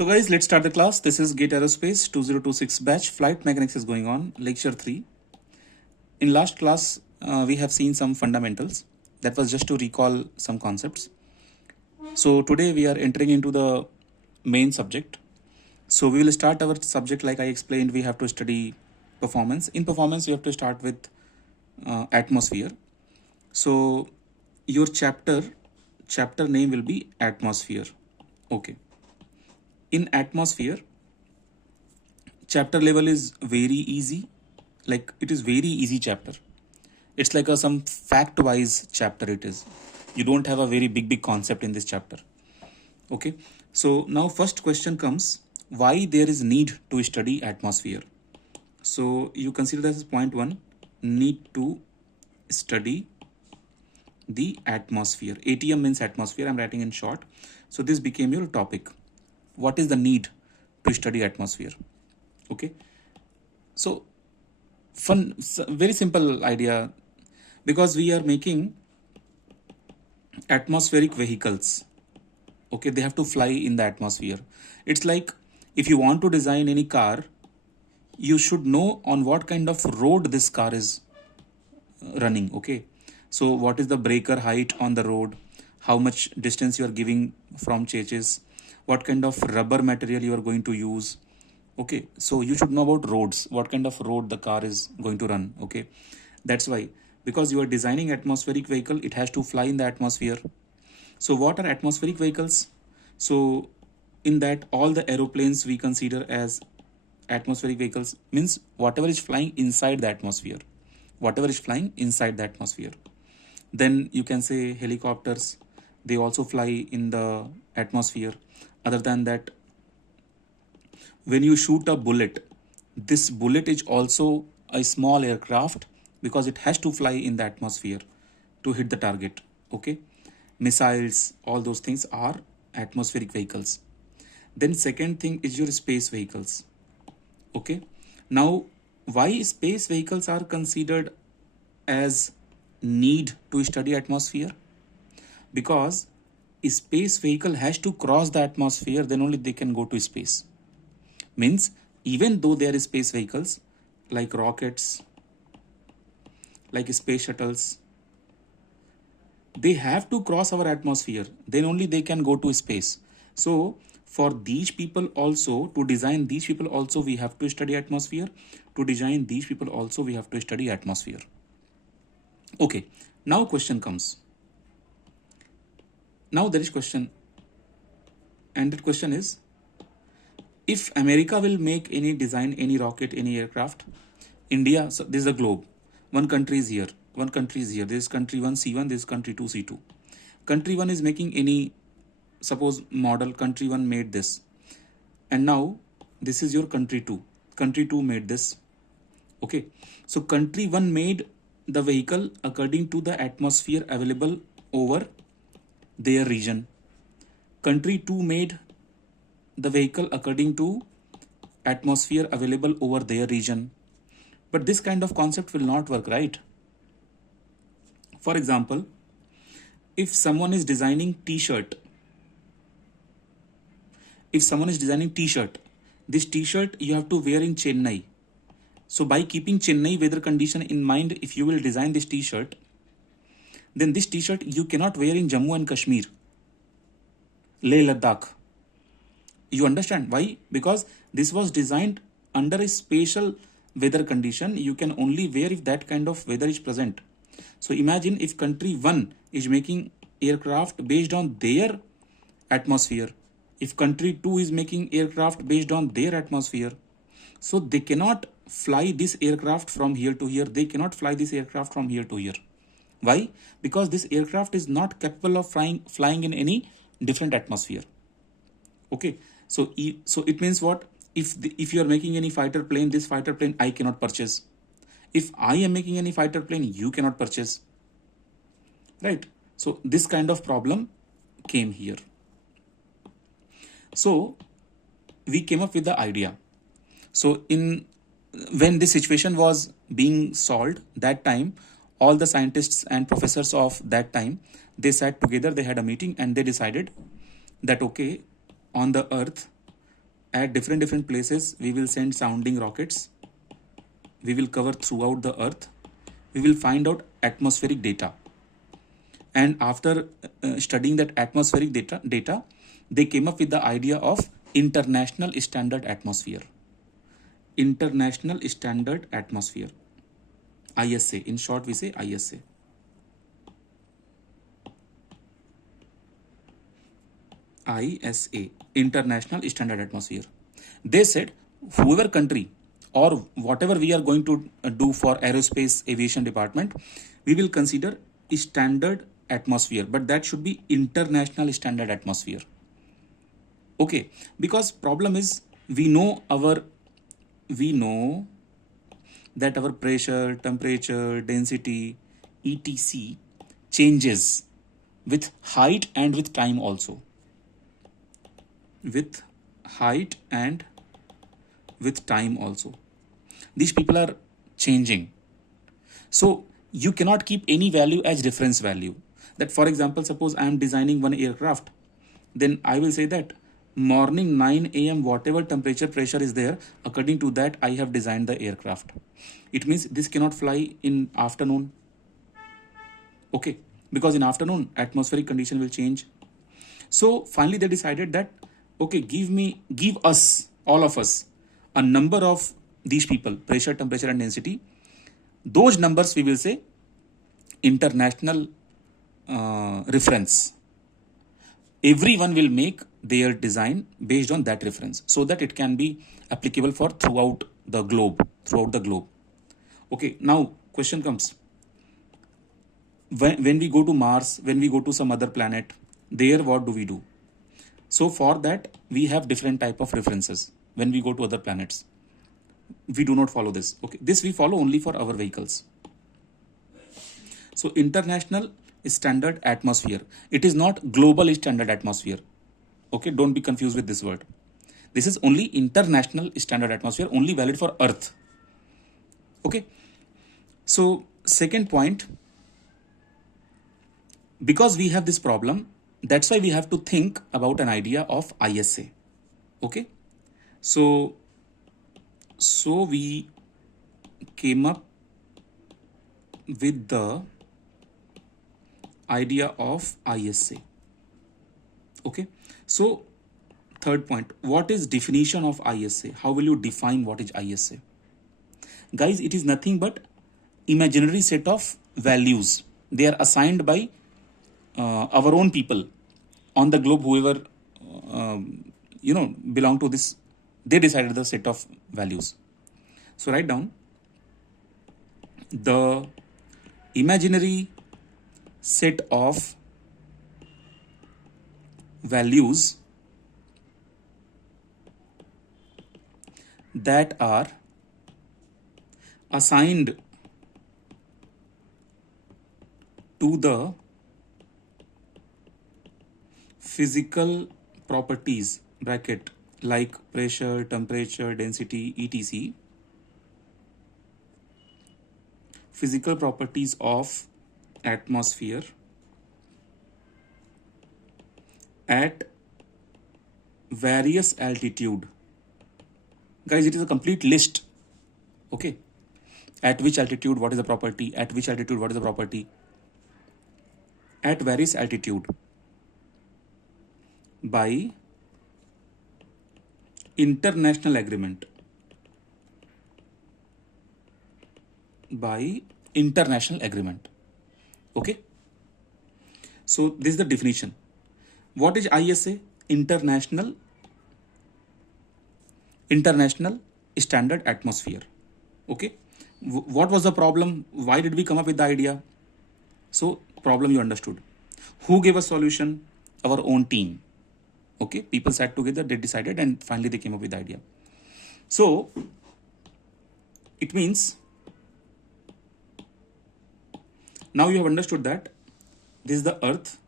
So guys, let's start the class. This is Gate Aerospace 2026 batch. Flight mechanics is going on, lecture 3. In last class, we have seen some fundamentals. That was just to recall some concepts. So today we are entering into the main subject. So we will start our subject like I explained. We have to study performance. In performance, you have to start with atmosphere. So your chapter name will be atmosphere. Okay. In atmosphere, chapter level is very easy. Like it is very easy chapter. It's like some fact wise chapter it is. You don't have a very big concept in this chapter. Okay. So now first question comes, why there is need to study atmosphere? So you consider this as point 1, need to study the atmosphere. ATM means atmosphere. I'm writing in short. So this became your topic. What is the need to study atmosphere? Okay. So very simple idea, because we are making atmospheric vehicles. Okay, they have to fly in the atmosphere. It's like if you want to design any car, you should know on what kind of road this car is running. Okay, so what is the breaker height on the road, how much distance you are giving from churches, what kind of rubber material you are going to use. Okay, so you should know about roads, what kind of road the car is going to run. Okay, that's why, because you are designing atmospheric vehicle, it has to fly in the atmosphere. So what are atmospheric vehicles? So in that, all the aeroplanes we consider as atmospheric vehicles, means whatever is flying inside the atmosphere. Whatever is flying inside the atmosphere. Then you can say helicopters, they also fly in the atmosphere. Other than that, when you shoot a bullet, this bullet is also a small aircraft, because it has to fly in the atmosphere to hit the target. Okay, missiles, all those things are atmospheric vehicles. Then second thing is your space vehicles. Okay, now why space vehicles are considered as need to study atmosphere? Because a space vehicle has to cross the atmosphere, then only they can go to space. Means even though there is space vehicles like rockets, like space shuttles, they have to cross our atmosphere, then only they can go to space. So for these people also, to design these people also, we have to study atmosphere. To design these people also, we have to study atmosphere. Okay, now question comes. Now there is question, and that question is, if America will make any design, any rocket, any aircraft, India, so this is a globe. One country is here. One country is here. This is country 1 C1, this is country 2 C2. Country 1 is making any, suppose model, country 1 made this. And now this is your country 2. Country 2 made this. Okay. So country 1 made the vehicle according to the atmosphere available over their region. Country 2 made the vehicle according to atmosphere available over their region. But this kind of concept will not work, right? For example, if someone is designing t-shirt, this t-shirt you have to wear in Chennai. So by keeping Chennai weather condition in mind, if you will design this t-shirt, then this t-shirt you cannot wear in Jammu and Kashmir, Leh Ladakh. You understand why? Because this was designed under a special weather condition. You can only wear if that kind of weather is present. So imagine if country 1 is making aircraft based on their atmosphere. If country 2 is making aircraft based on their atmosphere. So they cannot fly this aircraft from here to here. They cannot fly this aircraft from here to here. Why? Because this aircraft is not capable of flying in any different atmosphere. Okay. So it means what? If you are making any fighter plane, this fighter plane I cannot purchase. If I am making any fighter plane, you cannot purchase. Right? So this kind of problem came here. So we came up with the idea. So when this situation was being solved, that time, all the scientists and professors of that time, they sat together, they had a meeting, and they decided that, okay, on the earth, At different places, we will send sounding rockets. We will cover throughout the earth. We will find out atmospheric data. And after studying that atmospheric data, they came up with the idea of International Standard Atmosphere. International Standard Atmosphere. ISA. In short, we say ISA. ISA. International Standard Atmosphere. They said, whoever country or whatever we are going to do for aerospace aviation department, we will consider a standard atmosphere, but that should be international standard atmosphere. Okay, because problem is we know that our pressure, temperature, density, etc changes with height and with time also. With height and with time also. These people are changing. So you cannot keep any value as reference value. That, for example, suppose I am designing one aircraft, then I will say that morning 9 a.m. whatever temperature pressure is there, according to that I have designed the aircraft. It means this cannot fly in afternoon. Okay, because in afternoon atmospheric condition will change. So finally they decided that, okay, give us, all of us, a number of these people, pressure, temperature and density. Those numbers we will say international reference. Everyone will make their design based on that reference so that it can be applicable for throughout the globe. Okay, now question comes. When we go to Mars, when we go to some other planet, there what do we do? So for that we have different type of references. When we go to other planets, we do not follow this. Okay, this we follow only for our vehicles. So international standard atmosphere. It is not global standard atmosphere. Okay, don't be confused with this word. This is only international standard atmosphere, only valid for Earth. Okay. So second point, because we have this problem, that's why we have to think about an idea of ISA. Okay. So we came up with the idea of ISA. Okay. So third point, what is definition of ISA? How will you define what is ISA? Guys, it is nothing but imaginary set of values. They are assigned by our own people on the globe, whoever belong to this, they decided the set of values. So write down the imaginary set of values that are assigned to the physical properties bracket like pressure, temperature, density, etc. Physical properties of atmosphere at various altitude. Guys, it is a complete list. Okay. At which altitude, what is the property? At which altitude, what is the property? At various altitude by international agreement. By international agreement. Okay. So this is the definition. What is ISA? International Standard Atmosphere. Okay. What was the problem? Why did we come up with the idea? So problem you understood. Who gave a solution? Our own team. Okay. People sat together, they decided, and finally they came up with the idea. So it means now you have understood that this is the earth.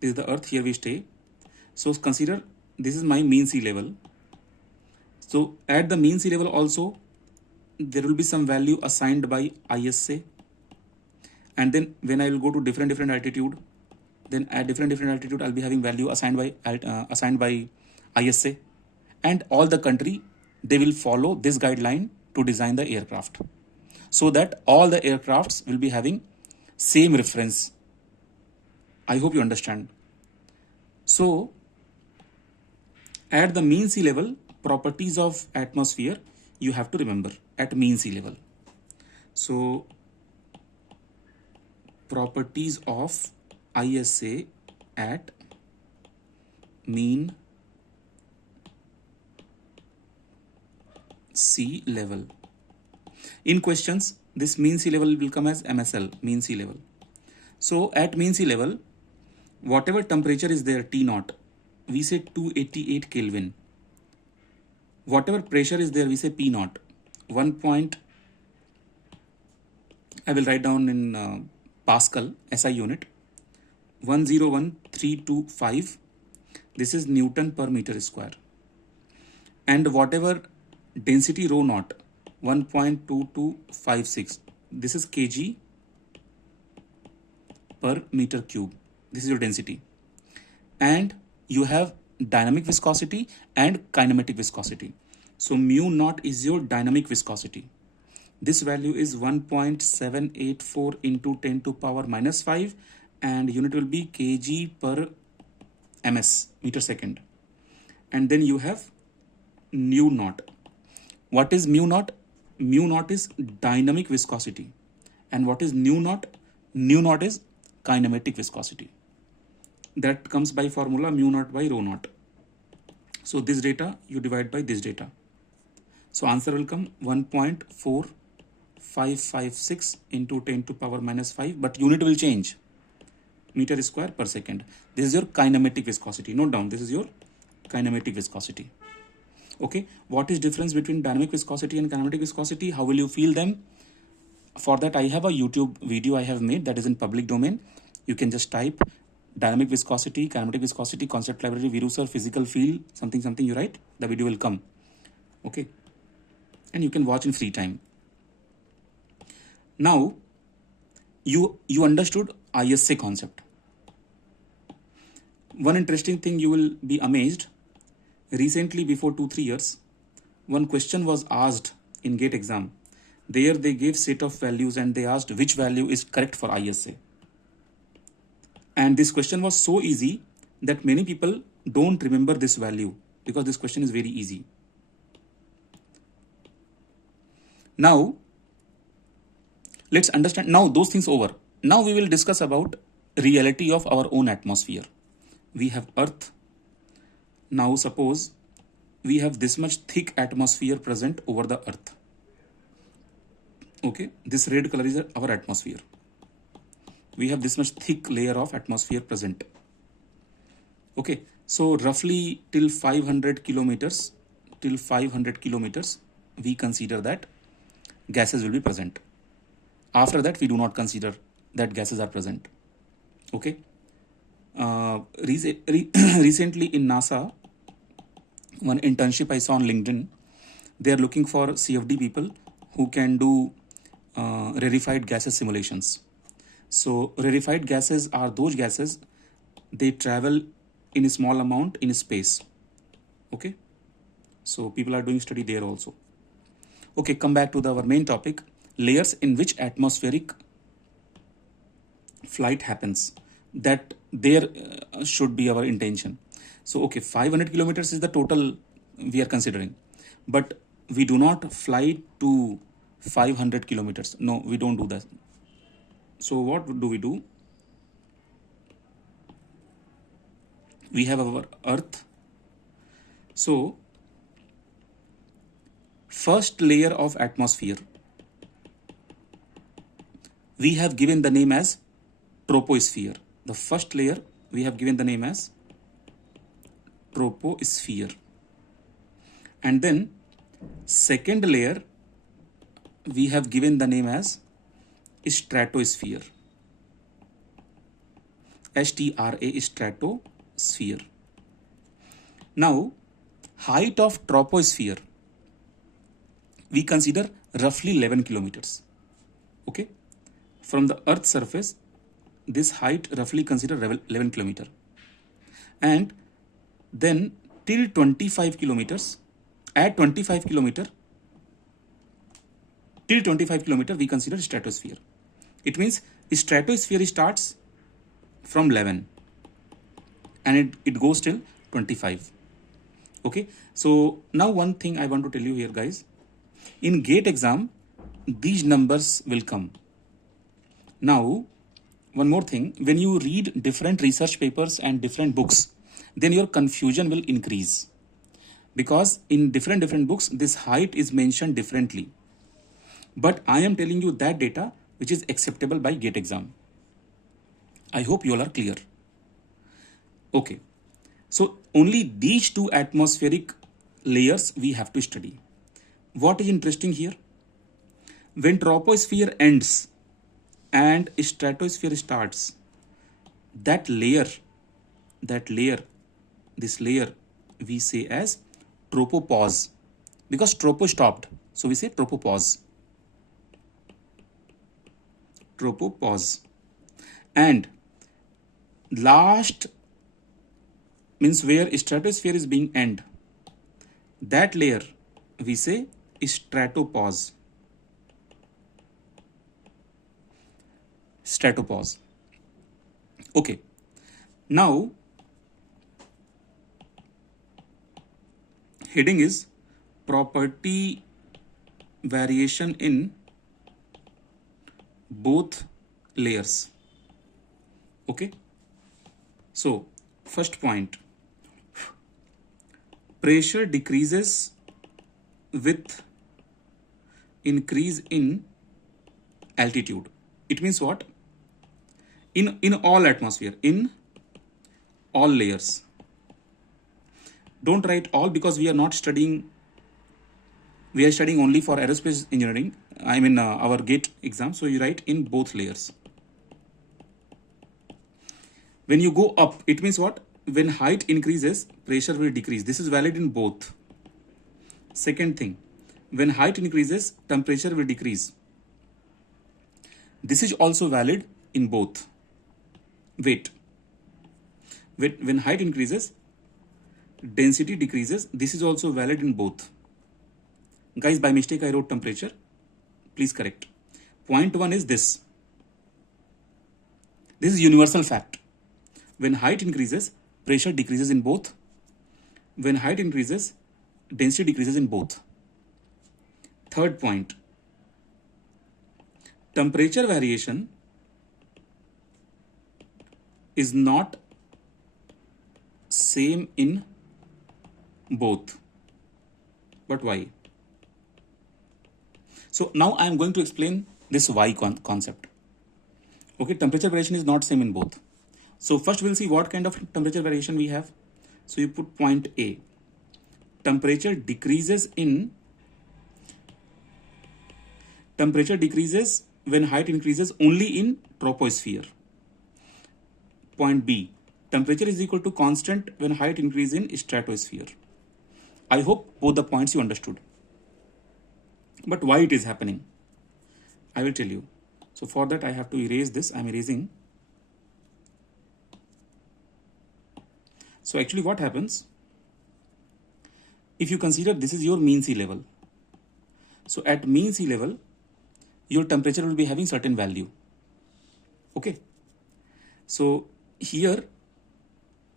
This is the earth, here we stay. So consider this is my mean sea level. So at the mean sea level also there will be some value assigned by ISA. And then when I will go to different altitude, then at different altitude I'll be having value assigned by ISA. and all the country, they will follow this guideline to design the aircraft, so that all the aircrafts will be having same reference. I hope you understand. So at the mean sea level, properties of atmosphere you have to remember at mean sea level. So properties of ISA at mean sea level. In questions, this mean sea level will come as MSL, mean sea level. So at mean sea level, whatever temperature is there, T naught, we say 288 Kelvin. Whatever pressure is there, we say P naught. I will write down in Pascal, SI unit, 101,325. This is Newton per meter square. And whatever density rho naught, 1.2256. This is kg per meter cube. This is your density. And you have dynamic viscosity and kinematic viscosity. So mu naught is your dynamic viscosity. This value is 1.784 into 10 to power minus 5, and unit will be kg per ms, meter second. And then you have mu naught. What is mu naught? Mu naught is dynamic viscosity. And what is nu naught? Nu naught is kinematic viscosity. That comes by formula mu naught by rho naught. So this data you divide by this data. So answer will come 1.4556 into 10 to power minus 5, but unit will change. Meter square per second. This is your kinematic viscosity. Note down, this is your kinematic viscosity. Okay, what is difference between dynamic viscosity and kinematic viscosity? How will you feel them? For that, I have a YouTube video I have made that is in public domain. You can just type dynamic viscosity, kinematic viscosity, concept library, Viru sir, physical field, something, you write, the video will come. Okay, and you can watch in free time. Now, you understood ISA concept. One interesting thing, you will be amazed. Recently, before 2-3 years, one question was asked in GATE exam. There they gave set of values and they asked which value is correct for ISA. And this question was so easy that many people don't remember this value because this question is very easy. Now, let's understand. Now those things over. Now we will discuss about reality of our own atmosphere. We have Earth. Now suppose we have this much thick atmosphere present over the Earth. Okay, this red color is our atmosphere. We have this much thick layer of atmosphere present. Okay, so roughly till 500 kilometers, we consider that gases will be present. After that, we do not consider that gases are present. Okay. Recently in NASA, one internship I saw on LinkedIn, they are looking for CFD people who can do rarefied gases simulations. So rarefied gases are those gases, they travel in a small amount in space. Okay. So people are doing study there also. Okay, come back to our main topic, layers in which atmospheric flight happens. That there should be our intention. So, okay, 500 kilometers is the total we are considering. But we do not fly to 500 kilometers. No, we don't do that. So what do we do? We have our Earth. So first layer of atmosphere, we have given the name as troposphere. The first layer we have given the name as troposphere. And then second layer we have given the name as stratosphere. STRA, stratosphere. Now, height of troposphere we consider roughly 11 kilometers. Okay, from the Earth's surface, this height roughly consider 11 kilometer. And then till 25 kilometers. At 25 kilometer, till 25 kilometer, we consider stratosphere. It means stratosphere starts from 11 and it goes till 25. Okay, so now one thing I want to tell you here, guys. In GATE exam, these numbers will come. Now, one more thing, when you read different research papers and different books, then your confusion will increase. Because in different books, this height is mentioned differently. But I am telling you that data which is acceptable by GATE exam. I hope you all are clear. Okay, so only these two atmospheric layers we have to study. What is interesting here? When troposphere ends and stratosphere starts, this layer we say as tropopause, because tropo stopped, so we say tropopause. And last means where stratosphere is being end, that layer we say stratopause. Okay, now heading is property variation in both layers. Okay, so first point, pressure decreases with increase in altitude. It means what? In all atmosphere, in all layers. Don't write all because we are not studying, we are studying only for aerospace engineering. I mean our GATE exam. So you write in both layers. When you go up, it means what? When height increases, pressure will decrease. This is valid in both. Second thing, when height increases, temperature will decrease. This is also valid in both. Wait. When height increases, density decreases. This is also valid in both. Guys, by mistake I wrote temperature. Please correct. Point 1 is this. This is universal fact. When height increases, pressure decreases in both. When height increases, density decreases in both. Third point, temperature variation is not same in both. But why? So now I am going to explain this why concept. Okay, temperature variation is not same in both. So first we'll see what kind of temperature variation we have. So you put point A. Temperature decreases when height increases only in troposphere. Point B. Temperature is equal to constant when height increases in stratosphere. I hope both the points you understood. But why it is happening? I will tell you. So for that I have to erase this. I am erasing. So actually what happens? If you consider this is your mean sea level. So at mean sea level, your temperature will be having certain value. Okay. So here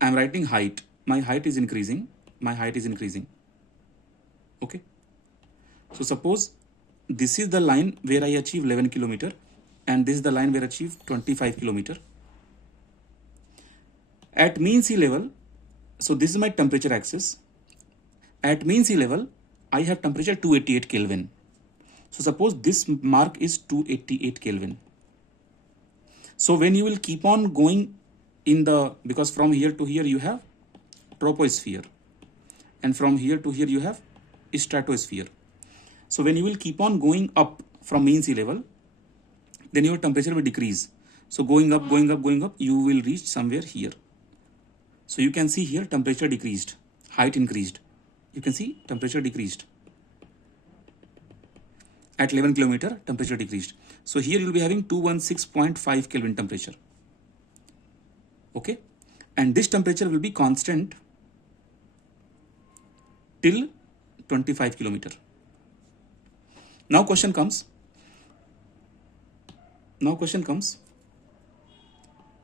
I am writing height. My height is increasing. Okay. So suppose this is the line where I achieve 11 kilometer and this is the line where I achieve 25 kilometer. At mean sea level, so this is my temperature axis. At mean sea level, I have temperature 288 Kelvin. So suppose this mark is 288 Kelvin. So when you will keep on going because from here to here you have troposphere and from here to here you have stratosphere. So when you will keep on going up from mean sea level, then your temperature will decrease. So going up, you will reach somewhere here. So you can see here temperature decreased, height increased. You can see temperature decreased. At 11 kilometer, temperature decreased. So here you will be having 216.5 Kelvin temperature. Okay. And this temperature will be constant till 25 kilometer. Now question comes,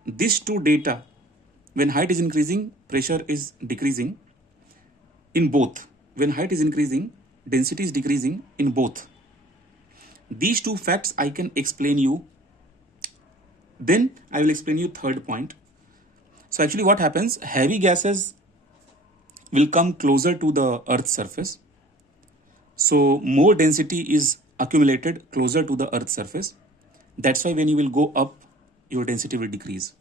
these two data, when height is increasing, pressure is decreasing in both. When height is increasing, density is decreasing in both. These two facts I can explain you. Then I will explain you third point. So actually what happens, heavy gases will come closer to the Earth's surface. So more density is accumulated closer to the Earth's surface. That's why when you will go up, your density will decrease.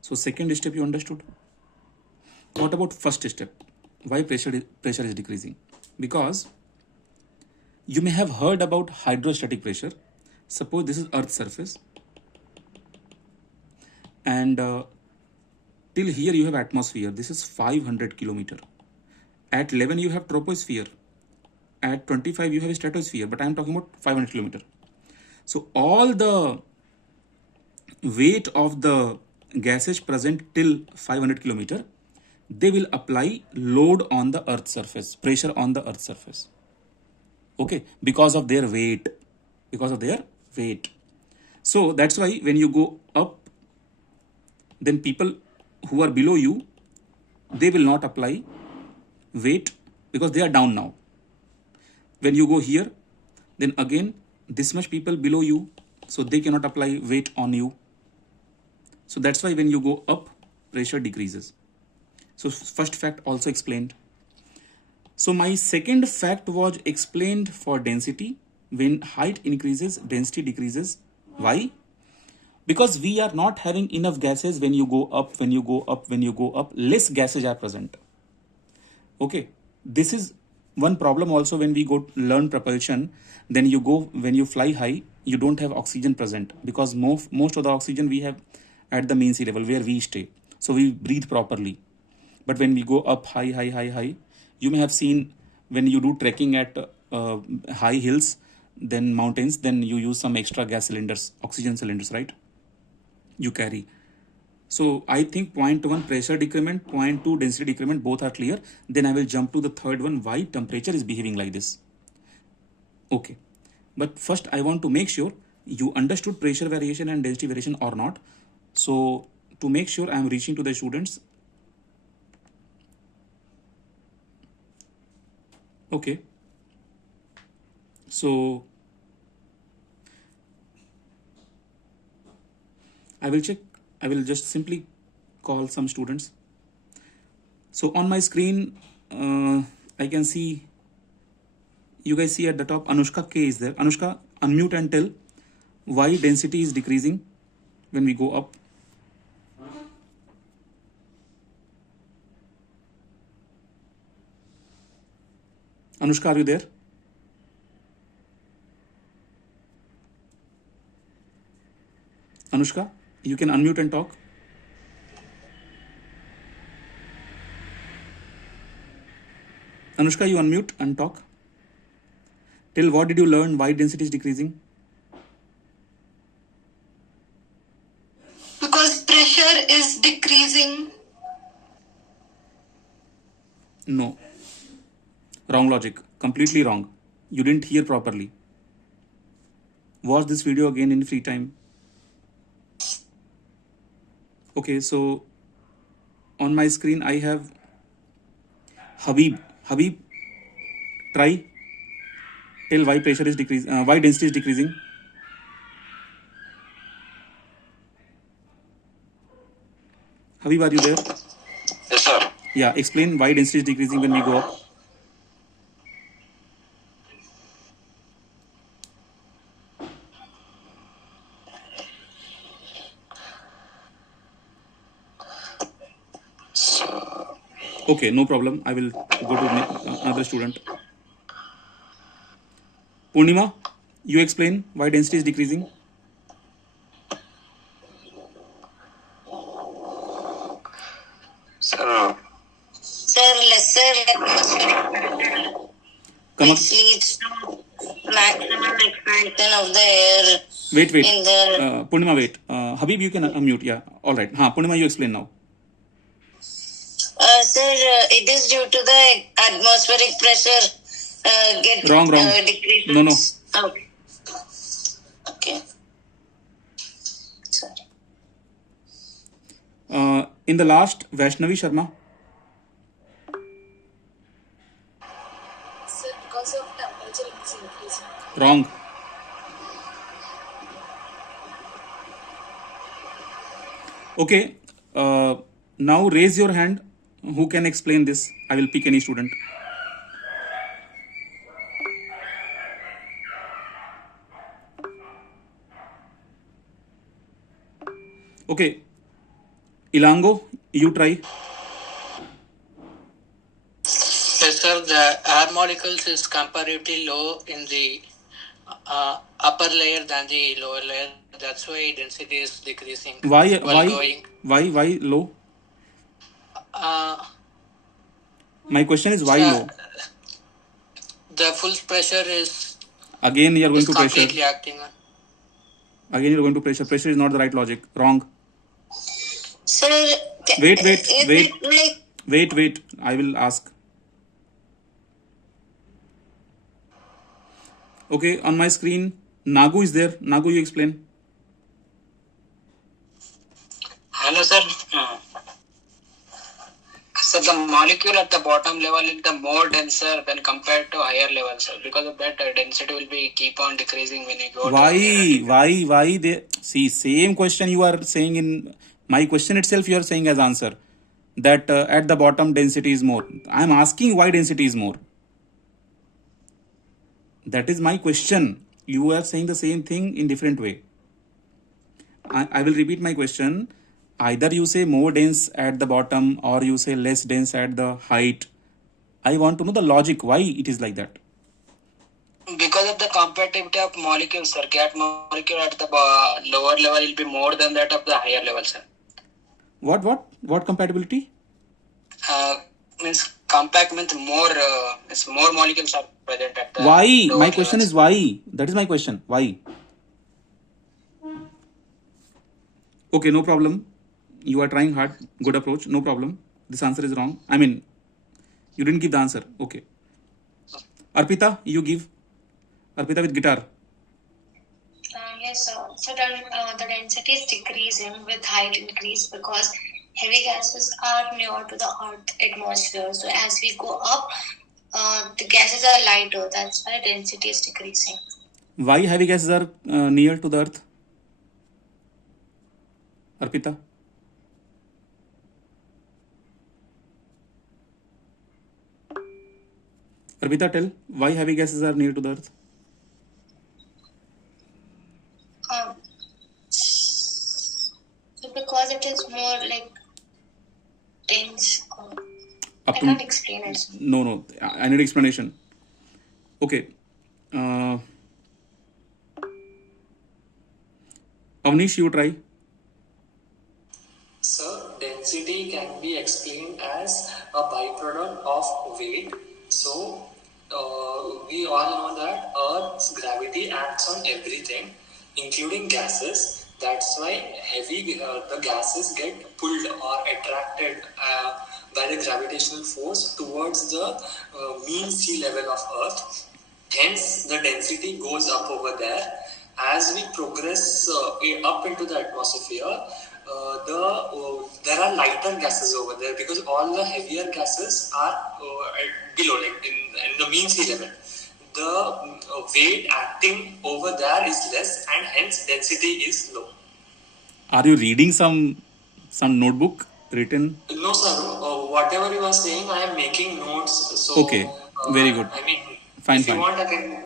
So second step you understood. What about first step? Why pressure is decreasing? Because you may have heard about hydrostatic pressure. Suppose this is Earth's surface, and till here you have atmosphere. This is 500 kilometer. At 11 you have troposphere. At 25 you have stratosphere. But I am talking about 500 kilometer. So all the weight of the gases present till 500 kilometer, they will apply load on the Earth's surface, pressure on the Earth's surface. Okay, because of their weight. So that's why when you go up, then people who are below you, they will not apply weight because they are down now. When you go here, then again this much people below you, so they cannot apply weight on you. So that's why when you go up, pressure decreases. So first fact also explained. So my second fact was explained for density. When height increases, density decreases. Why? Because we are not having enough gases. When you go up, less gases are present. Okay, this is one problem also when we go learn propulsion. Then when you fly high, you don't have oxygen present because most of the oxygen we have at the mean sea level where we stay. So we breathe properly. But when we go up high, you may have seen when you do trekking at high hills, then mountains, then you use some extra gas cylinders, oxygen cylinders, right? You carry. So I think point 1 pressure decrement, point 2 density decrement, both are clear. Then I will jump to the third one, why temperature is behaving like this. Okay, but first I want to make sure you understood pressure variation and density variation or not. So to make sure I am reaching to the students. Okay, so I will check. I will just simply call some students. So on my screen, I can see, you guys see at the top, Anushka K is there. Anushka, unmute and tell why density is decreasing when we go up. Anushka, are you there? Anushka, you can unmute and talk. Anushka, you unmute and talk. Tell what did you learn, why density is decreasing? Because pressure is decreasing. No. Wrong logic. Completely wrong. You didn't hear properly. Watch this video again in free time. Okay, so on my screen I have Habib. Habib, try. Tell why pressure is decreasing, why density is decreasing. Habib, are you there? Yes, sir. Yeah, explain why density is decreasing when we go up. Okay, no problem. I will go to another student. Purnima, you explain why density is decreasing. Sir, lesser which leads to maximum expansion of the air. Wait. Purnima, wait. Habib, you can unmute. Yeah, all right. Purnima, you explain now. Sir, it is due to the atmospheric pressure Wrong. decreases. No. Okay. Okay. Sorry. In the last, Vaishnavi Sharma. Sir, because of temperature is increasing. Wrong. Okay. Now raise your hand. Who can explain this? I will pick any student. Okay. Ilango, you try. Yes, sir. The air molecules is comparatively low in the upper layer than the lower layer. That's why density is decreasing. Why going. Why low? Uh, My question is why sir, low? the full pressure is Again you are going to pressure. completely acting on. Again you are going to pressure. Pressure is not the right logic. Wrong. Sir, Wait. is it like Wait. I will ask. Okay, on my screen, Nagu is there. Nagu, you explain. Hello, sir. So the molecule at the bottom level is the more denser than compared to higher level, sir. Because of that, density will be keep on decreasing when you go. Why they see same question you are saying in my question itself. You are saying as answer that at the bottom density is more. I am asking why density is more. That is my question. You are saying the same thing in different way. I will repeat my question. Either you say more dense at the bottom or you say less dense at the height. I want to know the logic why it is like that. Because of the comparativity of molecules, sir. Gas molecule at the lower level will be more than that of the higher level, sir. What compatibility? Means compact means more. More molecules are present at the. Why? lower My question levels. is why. That is my question. Why? Okay, no problem. You are trying hard. Good approach. No problem. This answer is wrong. I mean, you didn't give the answer. Okay. Arpita, you give. Arpita with guitar. Yes, sir. So then the density is decreasing with height increase because heavy gases are near to the Earth atmosphere. So as we go up, the gases are lighter. That's why density is decreasing. Why heavy gases are near to the earth? Arpita? Arpita, tell why heavy gases are near to the earth? So because it is more like dense. I Up to can't explain it. no. I need explanation. Okay. Avnish, you try. So density can be explained as a byproduct of weight. So we all know that Earth's gravity acts on everything, including gases. That's why the gases get pulled or attracted by the gravitational force towards the mean sea level of Earth. Hence, the density goes up over there. As we progress up into the atmosphere, there are lighter gases over there because all the heavier gases are below, like in the mean sea level. The weight acting over there is less, and hence density is low. Are you reading some notebook written? No, sir. Whatever you are saying, I am making notes. So Okay, very good. I mean, Fine, if you fine. want, I can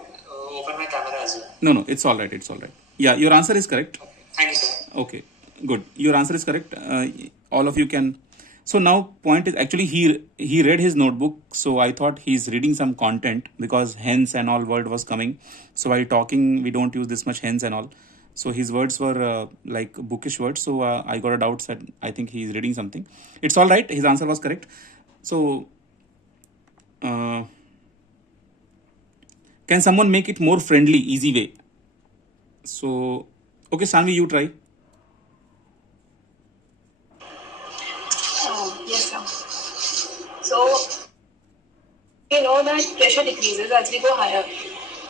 open my camera as well. No, it's all right. It's all right. Yeah, your answer is correct. Thank you, sir. Okay, good. Your answer is correct. All of you can. So now point is actually he read his notebook. So I thought he's reading some content because hence and all word was coming. So while talking, we don't use this much hence and all. So his words were like bookish words. So I got a doubt that I think he's reading something. It's all right. His answer was correct. So can someone make it more friendly, easy way? So okay, Sanvi, you try. Yes, sir. decreases as we go higher.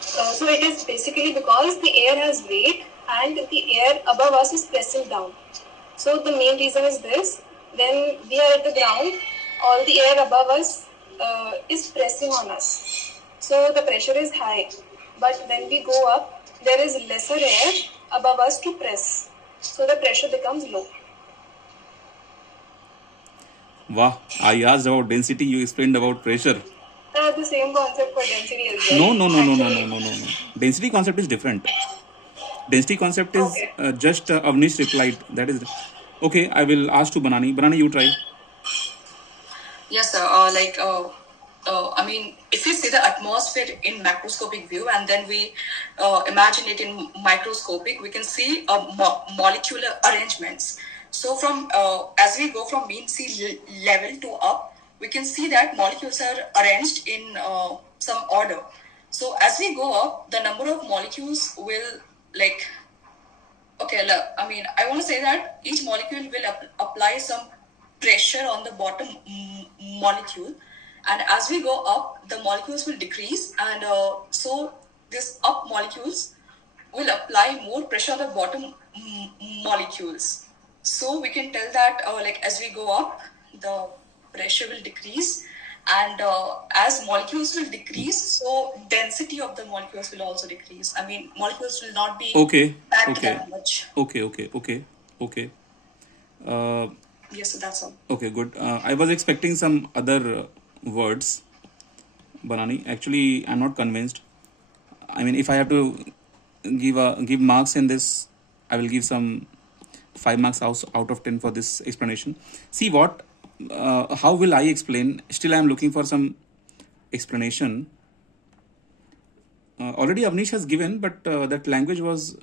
So it is basically because the air has weight and the air above us is pressing down. So the main reason is this. When we are at the ground, all the air above us is pressing on us. So the pressure is high. But when we go up, there is lesser air above us to press. So the pressure becomes low. Wow, I asked about density, you explained about pressure. The same concept for density as well. No, no, no, no, no, Actually, no, no, no, no. Density concept is different. Density concept is okay. just Avnish replied. That is okay. I will ask to Banani. Banani, you try. Yes, sir. I mean, if we see the atmosphere in macroscopic view and then we imagine it in microscopic, we can see molecular arrangements. So from as we go from mean sea level to up, we can see that molecules are arranged in some order. So as we go up, the number of molecules will like okay, look, I mean, I want to say that each molecule will apply some pressure on the bottom molecule, and as we go up, the molecules will decrease, and so these up molecules will apply more pressure on the bottom molecules. So we can tell that, like as we go up, the pressure will decrease, and as molecules will decrease, so density of the molecules will also decrease. I mean, molecules will not be Okay, packed okay, that much. okay. Uh, Yes, so that's all. okay, good. I was expecting some other words, Banani. Actually, I'm not convinced. I mean, if I have to give marks in this, I will give some 5 marks out of 10 for this explanation. See what? How will I explain? Still, I am looking for some explanation. Already Avnish has given, but that language was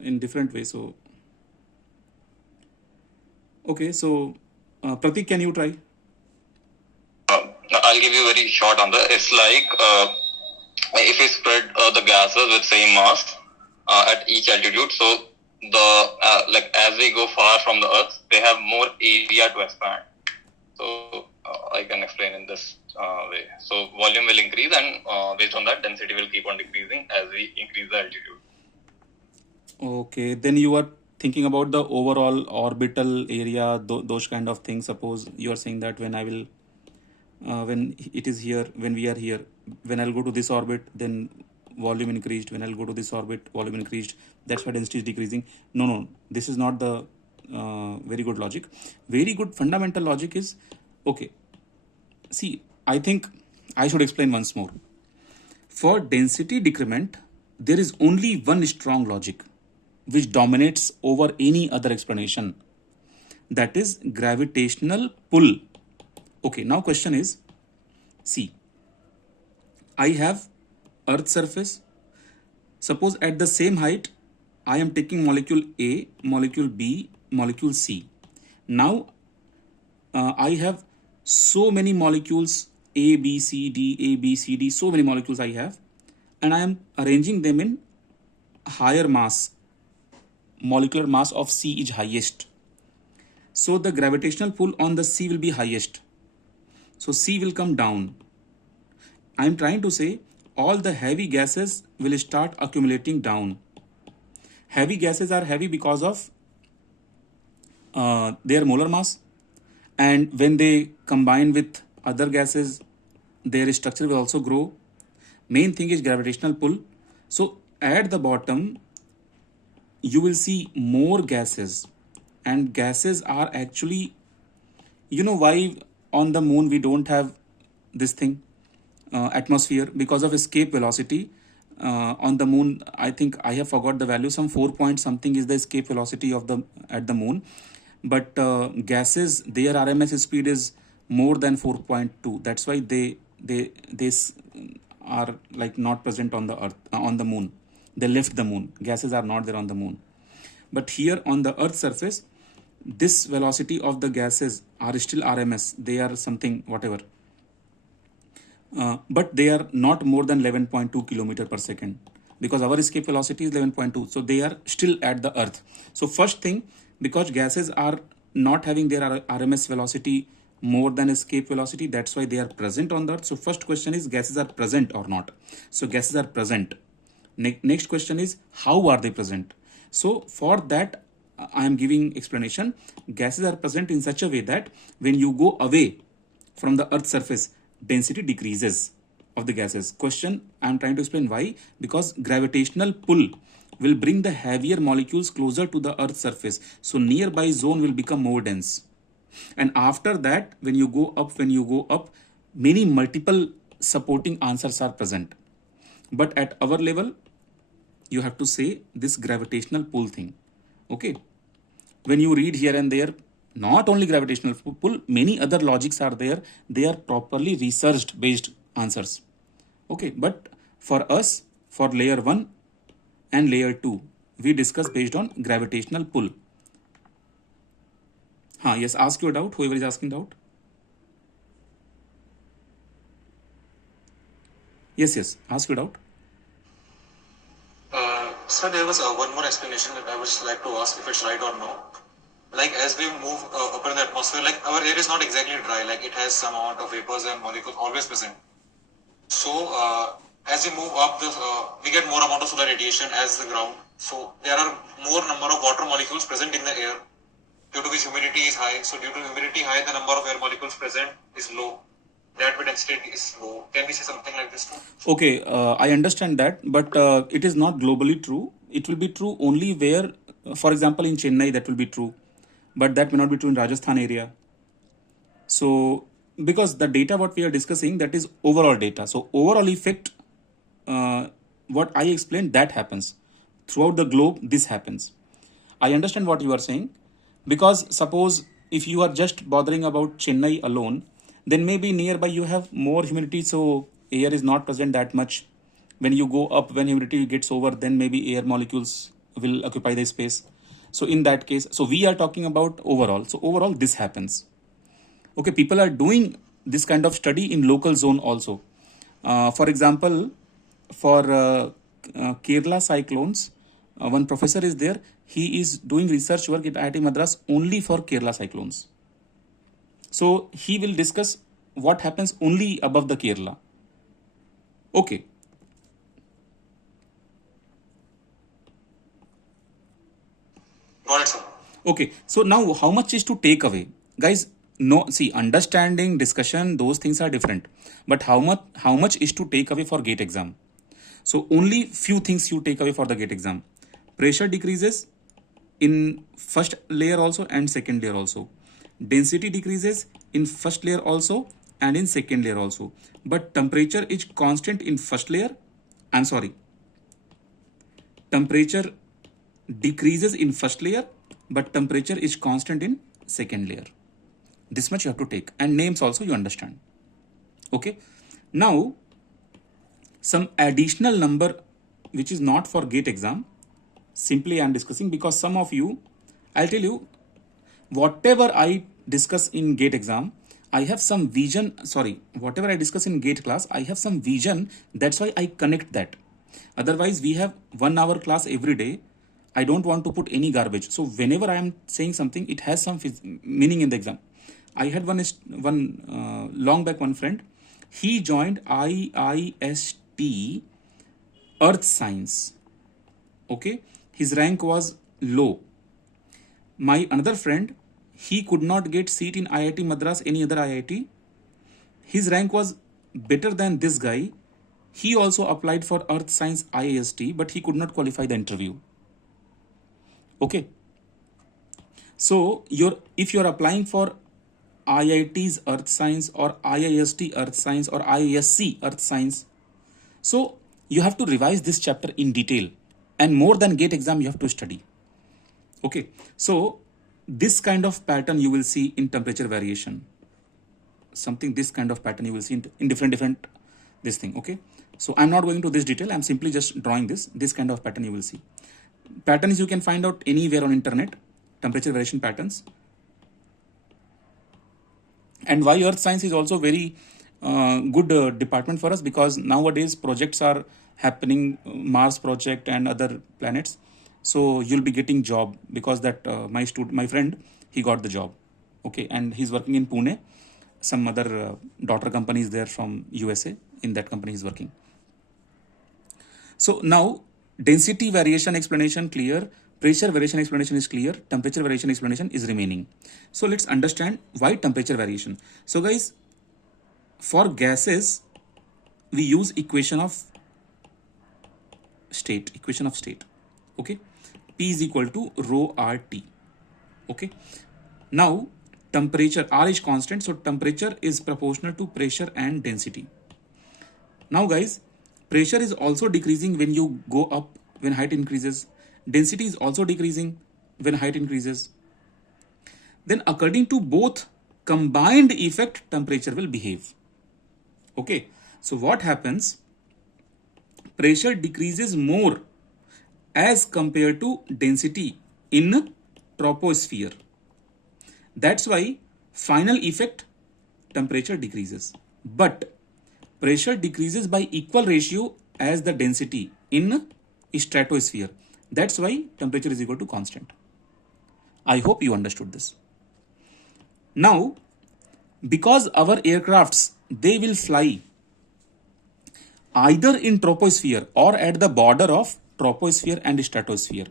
in different way. So, okay. So, Pratik, can you try? I'll give you very short answer. It's like if we spread the gases with same mass at each altitude, so the like as we go far from the Earth, they have more area to expand. So I can explain in this way. So volume will increase, and based on that, density will keep on decreasing as we increase the altitude. Okay, then you are thinking about the overall orbital area, those kind of things. Suppose you are saying that when I will, when it is here, when we are here, when I'll go to this orbit, then volume increased. When I'll go to this orbit, volume increased. That's why density is decreasing. No, this is not the very good logic. Very good fundamental logic is, okay, see, I think I should explain once more. For density decrement, there is only one strong logic which dominates over any other explanation. That is gravitational pull. Okay, now question is, see, I have Earth surface. Suppose at the same height, I am taking molecule A, molecule B, molecule C. Now, I have so many molecules A, B, C, D, A, B, C, D, so many molecules I have, and I am arranging them in higher mass. Molecular mass of C is highest. So the gravitational pull on the C will be highest. So C will come down. I am trying to say all the heavy gases will start accumulating down. Heavy gases are heavy because of their molar mass, and when they combine with other gases, their structure will also grow. Main thing is gravitational pull. So at the bottom, you will see more gases, and gases are actually, you know why on the moon we don't have this thing, atmosphere, because of escape velocity. On the moon, I think I have forgot the value, some 4 point something is the escape velocity of the at the moon, but gases, their RMS speed is more than 4.2. That's why they are like not present on the Earth, on the moon. They left the moon. Gases are not there on the moon. But here on the Earth surface, this velocity of the gases are still RMS. They are something whatever. But they are not more than 11.2 kilometer per second, because our escape velocity is 11.2. So they are still at the Earth. So first thing, because gases are not having their RMS velocity more than escape velocity. That's why they are present on the Earth. So first question is gases are present or not. So gases are present. Next question is how are they present? So for that I am giving explanation. Gases are present in such a way that when you go away from the Earth's surface, density decreases of the gases. Question, I am trying to explain why. Because gravitational pull will bring the heavier molecules closer to the Earth's surface. So nearby zone will become more dense. And after that, when you go up, many multiple supporting answers are present. But at our level, you have to say this gravitational pull thing. Okay. When you read here and there, not only gravitational pull, many other logics are there. They are properly researched based answers. Okay. But for us, for layer 1 and layer 2, we discuss based on gravitational pull. Yes, ask your doubt, whoever is asking doubt. Yes, ask your doubt. Sir, there was one more explanation that I would like to ask if it's right or no. Like as we move up in the atmosphere, like our air is not exactly dry, like it has some amount of vapors and molecules always present. So as we move up, we get more amount of solar radiation as the ground. So there are more number of water molecules present in the air, due to which humidity is high. So due to humidity high, the number of air molecules present is low. That density is low. Can we say something like this too? Okay, I understand that, but it is not globally true. It will be true only where, for example, in Chennai, that will be true, but that may not be true in Rajasthan area. So, because the data what we are discussing, that is overall data. So, overall effect, what I explained, that happens. Throughout the globe, this happens. I understand what you are saying, because suppose if you are just bothering about Chennai alone, then maybe nearby you have more humidity, so air is not present that much. When you go up, when humidity gets over, then maybe air molecules will occupy the space. So in that case, so we are talking about overall. So overall, this happens. Okay, people are doing this kind of study in local zone also. For example, for Kerala cyclones, one professor is there. He is doing research work at IIT Madras only for Kerala cyclones. So he will discuss what happens only above the Kerala. Okay. Got it, sir. Okay. So now how much is to take away? Guys, no, see, understanding, discussion, those things are different. But how much is to take away for GATE exam? So only few things you take away for the GATE exam. Pressure decreases in first layer also and second layer also. Density decreases in first layer also and in second layer also. But temperature is constant in first layer. I'm sorry. Temperature decreases in first layer, but temperature is constant in second layer. This much you have to take. And names also you understand. Okay. Now, some additional number which is not for GATE exam. Simply I am discussing because some of you, I'll tell you, whatever I discuss in GATE exam, I have some vision, whatever I discuss in GATE class, I have some vision, that's why I connect that. Otherwise, we have 1 hour class every day. I don't want to put any garbage. So whenever I am saying something, it has some meaning in the exam. I had one long back one friend, he joined IIST Earth Science. Okay. His rank was low. My another friend, he could not get seat in IIT Madras, any other IIT. His rank was better than this guy. He also applied for Earth Science IIST, but he could not qualify the interview. Okay. So if you're applying for IIT's Earth Science or IIST Earth Science or IISc Earth Science, so you have to revise this chapter in detail. And more than GATE exam, you have to study. Okay. So this kind of pattern you will see in temperature variation. This kind of pattern you will see in different this thing. Okay. So I'm not going to this detail. I'm simply just drawing this kind of pattern you will see. Patterns you can find out anywhere on internet. Temperature variation patterns. And why Earth Science is also very good department for us, because nowadays projects are happening, Mars project and other planets. So you'll be getting job because that my friend, he got the job. Okay. And he's working in Pune. some other daughter company is there from USA. In that company he's working. So now density variation explanation clear, pressure variation explanation is clear, temperature variation explanation is remaining. So let's understand why temperature variation. So guys, for gases we use equation of state, okay. P is equal to rho RT, okay. Now temperature, R is constant, so temperature is proportional to pressure and density. Now guys, pressure is also decreasing when you go up, when height increases. Density is also decreasing when height increases. Then according to both combined effect, temperature will behave. Okay, so what happens? Pressure decreases more as compared to density in troposphere. That's why final effect temperature decreases. But pressure decreases by equal ratio as the density in stratosphere. That's why temperature is equal to constant. I hope you understood this. Now, because our aircrafts, they will fly either in troposphere or at the border of troposphere and stratosphere,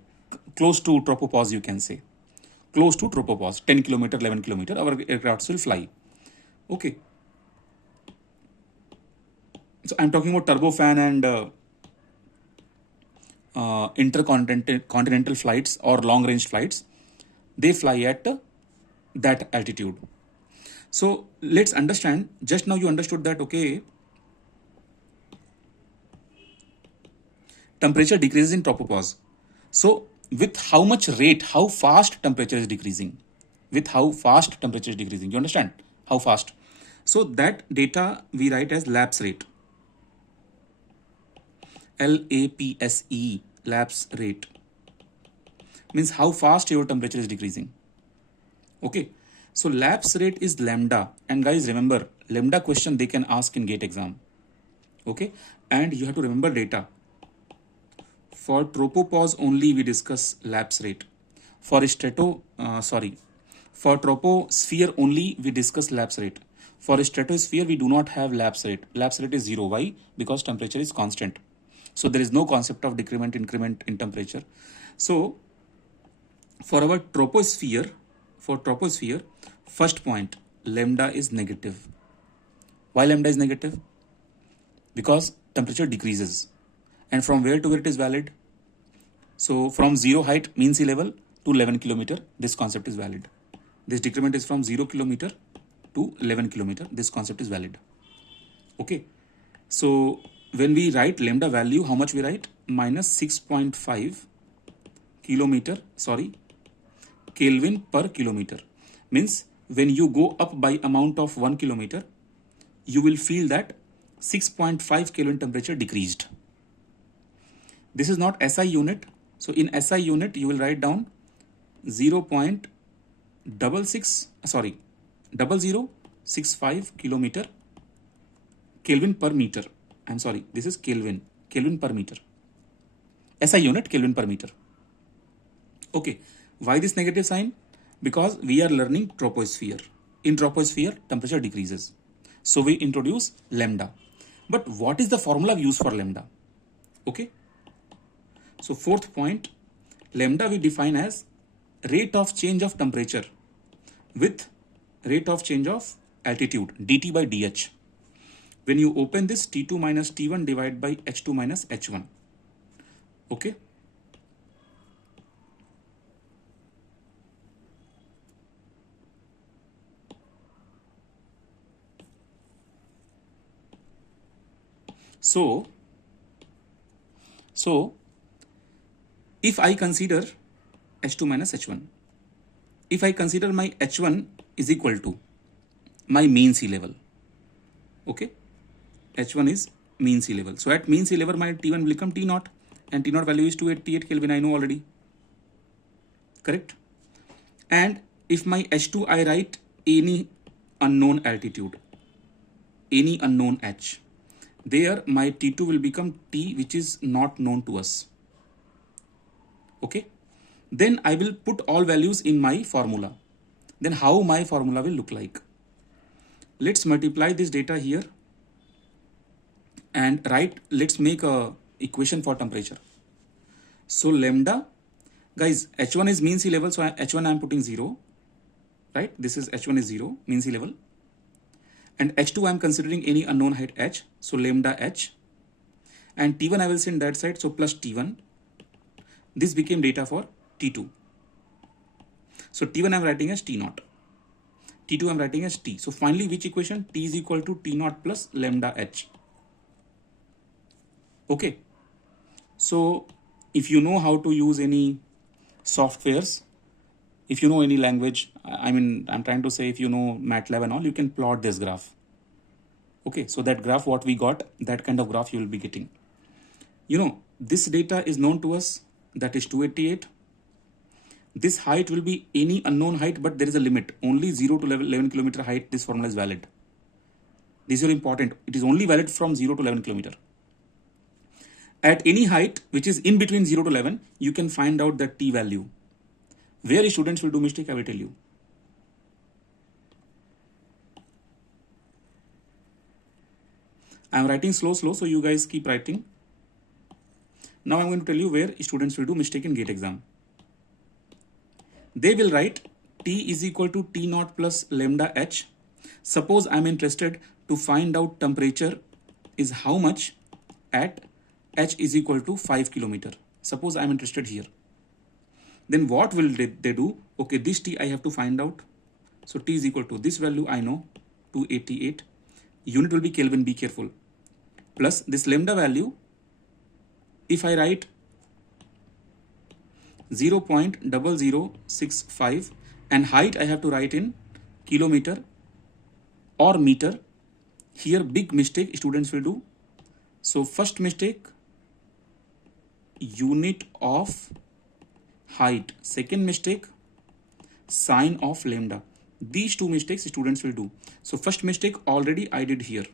close to tropopause you can say, close to tropopause, 10 kilometer, 11 kilometer, our aircrafts will fly. Okay. So I'm talking about turbofan and intercontinental flights or long range flights. They fly at that altitude. So let's understand, just now you understood that, okay, temperature decreases in tropopause. So with how much rate, how fast temperature is decreasing? With how fast temperature is decreasing? You understand? How fast? So that data we write as lapse rate. LAPSE, lapse rate. Means how fast your temperature is decreasing. Okay. So lapse rate is lambda. And guys, remember, lambda question they can ask in GATE exam. Okay. And you have to remember data. For tropopause only we discuss lapse rate. For for troposphere only we discuss lapse rate. For stratosphere we do not have lapse rate. Lapse rate is 0. Why? Because temperature is constant. So there is no concept of decrement, increment in temperature. So for our troposphere, first point, lambda is negative. Why lambda is negative? Because temperature decreases. And from where to where it is valid? So from 0 height, mean sea level, to 11 kilometer, this concept is valid. This decrement is from 0 kilometer to 11 kilometer, this concept is valid. Okay. So when we write lambda value, how much we write? Minus 6.5 Kelvin per kilometer. Means when you go up by amount of 1 kilometer, you will feel that 6.5 Kelvin temperature decreased. This is not SI unit. So in SI unit, you will write down 0065 Kelvin per meter. I'm sorry, this is Kelvin per meter. SI unit, Kelvin per meter. Okay, why this negative sign? Because we are learning troposphere. In troposphere, temperature decreases. So we introduce lambda. But what is the formula we use for lambda? Okay. So fourth point, lambda we define as rate of change of temperature with rate of change of altitude, dt by dh. When you open this, T2 minus T1 divided by H2 minus H1. Okay. So if I consider H2 minus H1, if I consider my H1 is equal to my mean sea level, okay, H1 is mean sea level. So at mean sea level, my T1 will become T0, and T0 value is 288 Kelvin, I know already, correct? And if my H2 I write any unknown altitude, any unknown H, there my T2 will become T, which is not known to us. Okay. Then I will put all values in my formula. Then how my formula will look like? let's multiply this data here and let's make a equation for temperature. So lambda, guys, H1 is mean sea level, so H1 I am putting 0, right? This is H1 is 0, mean sea level. And H2 I am considering any unknown height H, so lambda H. And T1 I will send that side, so plus T1. This became data for T2. So T1 I am writing as T0. T2 I am writing as T. So finally, which equation? T is equal to T0 plus lambda H. Okay. So if you know how to use any softwares, if you know any language, I mean, I'm trying to say if you know MATLAB and all, you can plot this graph. Okay, so that graph what we got, that kind of graph you will be getting. You know, this data is known to us, that is 288. This height will be any unknown height, but there is a limit. Only 0 to 11 kilometer height, this formula is valid. This is very important. It is only valid from 0 to 11 kilometer. At any height, which is in between 0 to 11, you can find out the T value. Where students will do mistake, I will tell you. I am writing slow, so you guys keep writing. Now I am going to tell you where students will do mistake in GATE exam. They will write T is equal to T0 plus lambda H. Suppose I am interested to find out temperature is how much at H is equal to 5 kilometer. Suppose I am interested here. Then what will they do? Okay, this T I have to find out. So T is equal to this value I know, 288. Unit will be Kelvin, be careful. Plus this lambda value, if I write 0.0065 and height I have to write in kilometer or meter. Here big mistake students will do. So first mistake, unit of height. Second mistake, sign of lambda. These two mistakes students will do. So first mistake already I did here.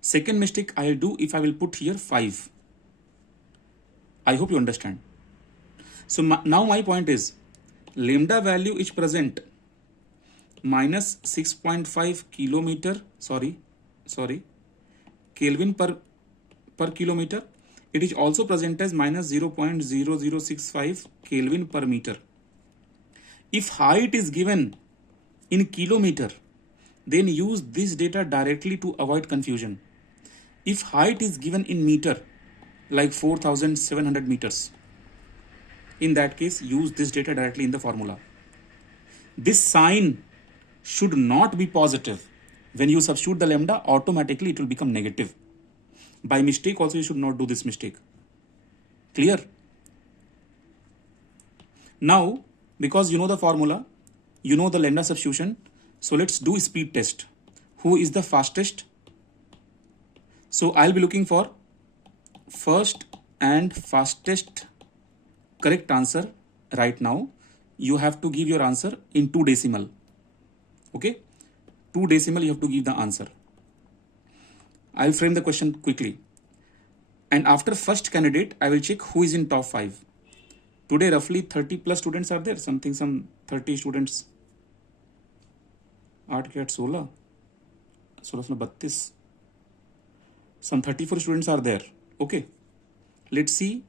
Second mistake I will do if I will put here 5. I hope you understand. So now my point is, lambda value is present minus 6.5 kilometer, Kelvin per kilometer. It is also present as minus 0.0065 Kelvin per meter. If height is given in kilometer, then use this data directly to avoid confusion. If height is given in meter, like 4,700 meters, in that case, use this data directly in the formula. This sign should not be positive. When you substitute the lambda, automatically it will become negative. By mistake also, you should not do this mistake. Clear? Now, because you know the formula, you know the lambda substitution, so let's do a speed test. Who is the fastest? So I'll be looking for first and fastest correct answer right now. You have to give your answer in 2 decimal. Okay? 2 decimal you have to give the answer. I'll frame the question quickly. And after first candidate, I will check who is in top 5. Today roughly 30 plus students are there. Some 30 students. 8 के 8 16. 16 32. Some 34 students are there. Okay. Let's see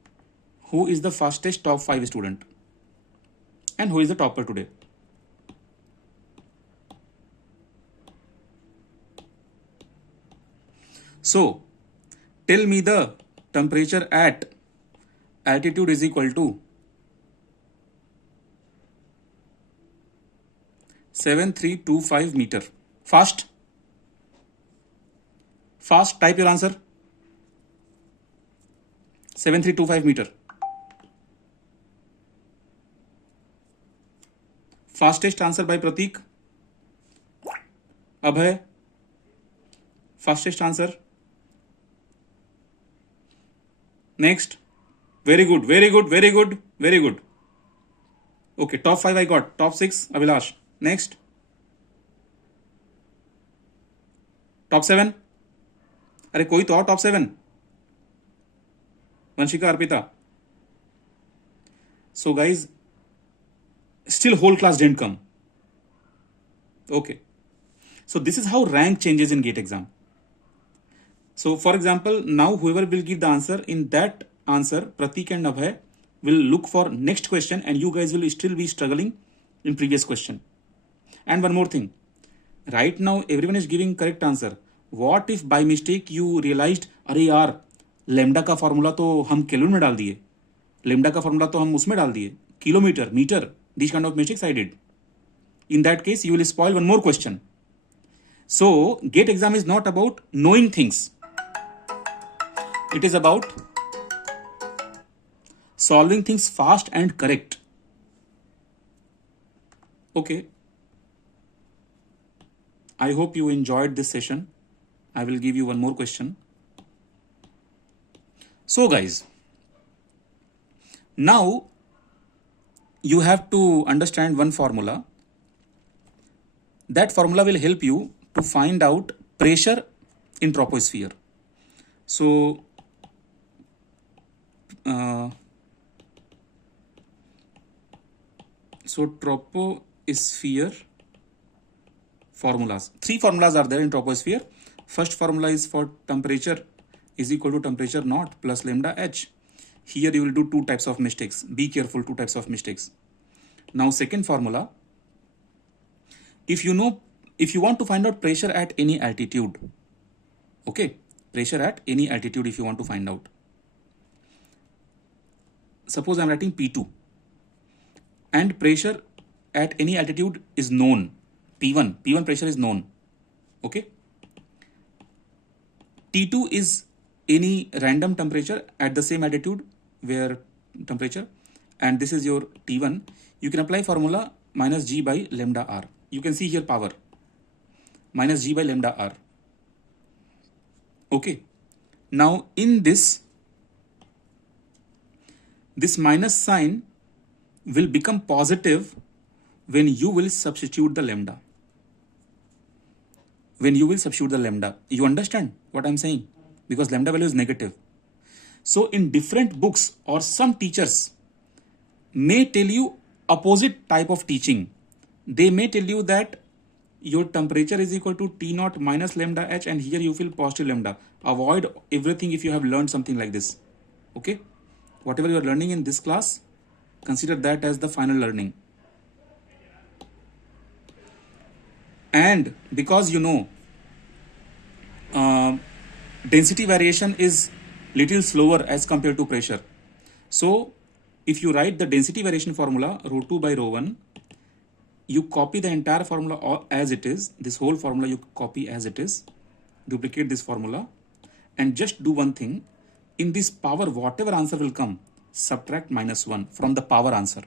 who is the fastest top 5 student and who is the topper today. So tell me the temperature at altitude is equal to 7325 meter. Fast, type your answer. 7325 meter. Fastest answer by Pratik. Abhay. Fastest answer. Next. Very good. Okay, top 5 I got. Top 6, Abhilash. Next. Top 7. अरे कोई तो और top 7. Vanshika, Arpita. So guys, still whole class didn't come. Okay. So this is how rank changes in GATE exam. So for example, now whoever will give the answer, in that answer, Pratik and Abhay will look for next question, and you guys will still be struggling in previous question. And one more thing, right now everyone is giving correct answer. What if by mistake you realized, अरे यार lambda का formula तो हम kelvin में डाल दिए, lambda का formula तो हम उसमें डाल दिए, kilometre, metre, these kind of mistakes I did. In that case, you will spoil one more question. So GATE exam is not about knowing things. It is about solving things fast and correct. Okay. I hope you enjoyed this session. I will give you one more question. So guys, now you have to understand one formula. That formula will help you to find out pressure in troposphere. So troposphere formulas. 3 formulas are there in troposphere. First formula is for temperature is equal to temperature naught plus lambda h. Here you will do 2 types of mistakes. Be careful, 2 types of mistakes. Now second formula, if you want to find out pressure at any altitude, okay, pressure at any altitude if you want to find out. Suppose I am writing P2 and pressure at any altitude is known. P1 pressure is known. Okay. T2 is any random temperature at the same altitude where temperature, and this is your T1. You can apply formula minus G by lambda R. You can see here power minus G by lambda R. Okay. Now in this minus sign will become positive when you will substitute the lambda. When you will substitute the lambda. You understand what I'm saying? Because lambda value is negative. So in different books or some teachers may tell you opposite type of teaching. They may tell you that your temperature is equal to T naught minus lambda h, and here you feel positive lambda. Avoid everything if you have learned something like this. Okay. Whatever you are learning in this class, consider that as the final learning. And because you know density variation is little slower as compared to pressure. So if you write the density variation formula rho 2 by rho 1, you copy the entire formula as it is. This whole formula you copy as it is. Duplicate this formula and just do one thing. In this power, whatever answer will come, subtract minus 1 from the power answer.